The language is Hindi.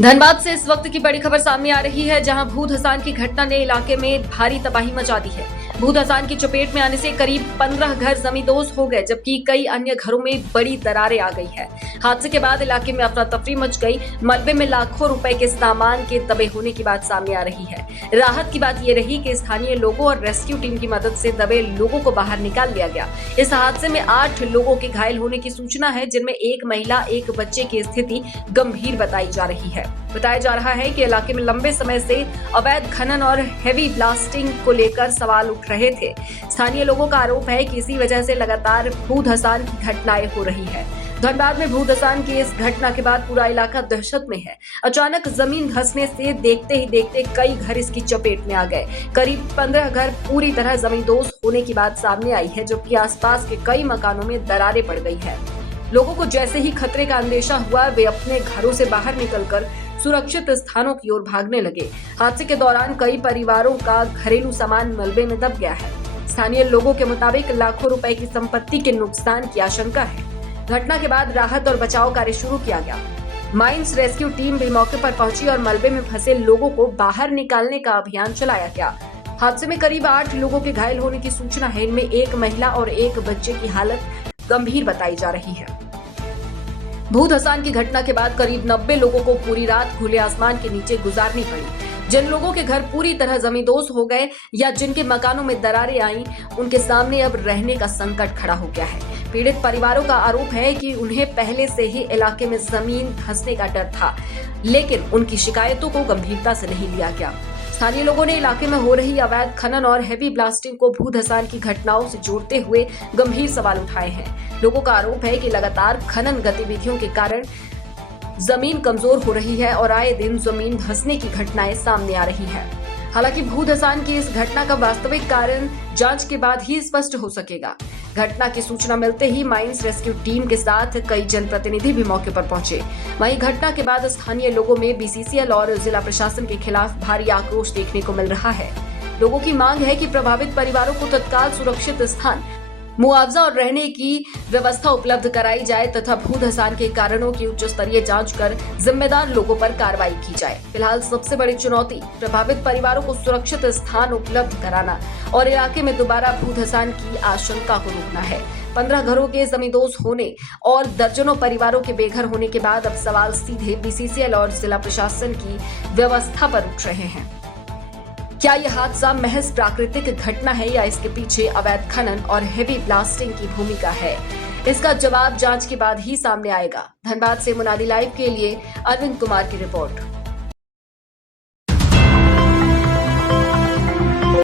धनबाद से इस वक्त की बड़ी खबर सामने आ रही है, जहां भू धसान की घटना ने इलाके में भारी तबाही मचा दी है। भू धसान की चपेट में आने से करीब 15 घर जमींदोज हो गए, जबकि कई अन्य घरों में बड़ी दरारें आ गई है। हादसे के बाद इलाके में अफरा तफरी मच गई। मलबे में लाखों रुपए के सामान के दबे होने की बात सामने आ रही है। राहत की बात यह रही कि स्थानीय लोगों और रेस्क्यू टीम की मदद से दबे लोगों को बाहर निकाल लिया गया। इस हादसे में 8 लोगों के घायल होने की सूचना है, जिनमें एक महिला, एक बच्चे की स्थिति गंभीर बताई जा रही है। बताया जा रहा है कि इलाके में लंबे समय से अवैध खनन और हेवी ब्लास्टिंग को लेकर सवाल उठ रहे थे। स्थानीय लोगों का आरोप है कि इसी वजह से लगातार भू धसान की घटनाएं हो रही है। धनबाद में भू धसान की इस घटना के बाद पूरा इलाका दहशत में है। अचानक जमीन धंसने से देखते ही देखते कई घर इसकी चपेट में आ गए। करीब 15 घर पूरी तरह जमींदोज होने की बात सामने आई है, जबकि आसपास के कई मकानों में दरारें पड़ गई है। लोगों को जैसे ही खतरे का अंदेशा हुआ, वे अपने घरों से बाहर निकलकर सुरक्षित स्थानों की ओर भागने लगे। हादसे के दौरान कई परिवारों का घरेलू सामान मलबे में दब गया है। स्थानीय लोगों के मुताबिक लाखों रुपए की संपत्ति के नुकसान की आशंका है। घटना के बाद राहत और बचाव कार्य शुरू किया गया। माइंस रेस्क्यू टीम भी मौके पर पहुंची और मलबे में फंसे लोगों को बाहर निकालने का अभियान चलाया गया। हादसे में करीब 8 लोगों के घायल होने की सूचना है। इनमें एक महिला और एक बच्चे की हालत गंभीर बताई जा रही है। भू धसान की घटना के बाद करीब 90 लोगों को पूरी रात खुले आसमान के नीचे गुजारनी पड़ी। जिन लोगों के घर पूरी तरह जमींदोज हो गए या जिनके मकानों में दरारें आईं, उनके सामने अब रहने का संकट खड़ा हो गया है। पीड़ित परिवारों का आरोप है कि उन्हें पहले से ही इलाके में जमीन धंसने का डर था, लेकिन उनकी शिकायतों को गंभीरता से नहीं लिया गया। स्थानीय लोगों ने इलाके में हो रही अवैध खनन और हेवी ब्लास्टिंग को भू धसान की घटनाओं से जोड़ते हुए गंभीर सवाल उठाए हैं। लोगों का आरोप है कि लगातार खनन गतिविधियों के कारण जमीन कमजोर हो रही है और आए दिन जमीन धंसने की घटनाएं सामने आ रही है। हालांकि भू धसान की इस घटना का वास्तविक कारण जांच के बाद ही स्पष्ट हो सकेगा। घटना की सूचना मिलते ही माइंस रेस्क्यू टीम के साथ कई जनप्रतिनिधि भी मौके पर पहुंचे। वहीं घटना के बाद स्थानीय लोगों में बीसीसीएल और जिला प्रशासन के खिलाफ भारी आक्रोश देखने को मिल रहा है। लोगों की मांग है कि प्रभावित परिवारों को तत्काल सुरक्षित स्थान, मुआवजा और रहने की व्यवस्था उपलब्ध कराई जाए तथा भू धसान के कारणों की उच्च स्तरीय जांच कर जिम्मेदार लोगों पर कार्रवाई की जाए। फिलहाल सबसे बड़ी चुनौती प्रभावित परिवारों को सुरक्षित स्थान उपलब्ध कराना और इलाके में दोबारा भू धसान की आशंका को रोकना है। 15 घरों के जमींदोज होने और दर्जनों परिवारों के बेघर होने के बाद अब सवाल सीधे बीसीसीएल और जिला प्रशासन की व्यवस्था पर उठ रहे हैं। क्या यह हादसा महज प्राकृतिक घटना है या इसके पीछे अवैध खनन और हेवी ब्लास्टिंग की भूमिका है? इसका जवाब जांच के बाद ही सामने आएगा। धनबाद से मुनादी लाइव के लिए अरविंद कुमार की रिपोर्ट।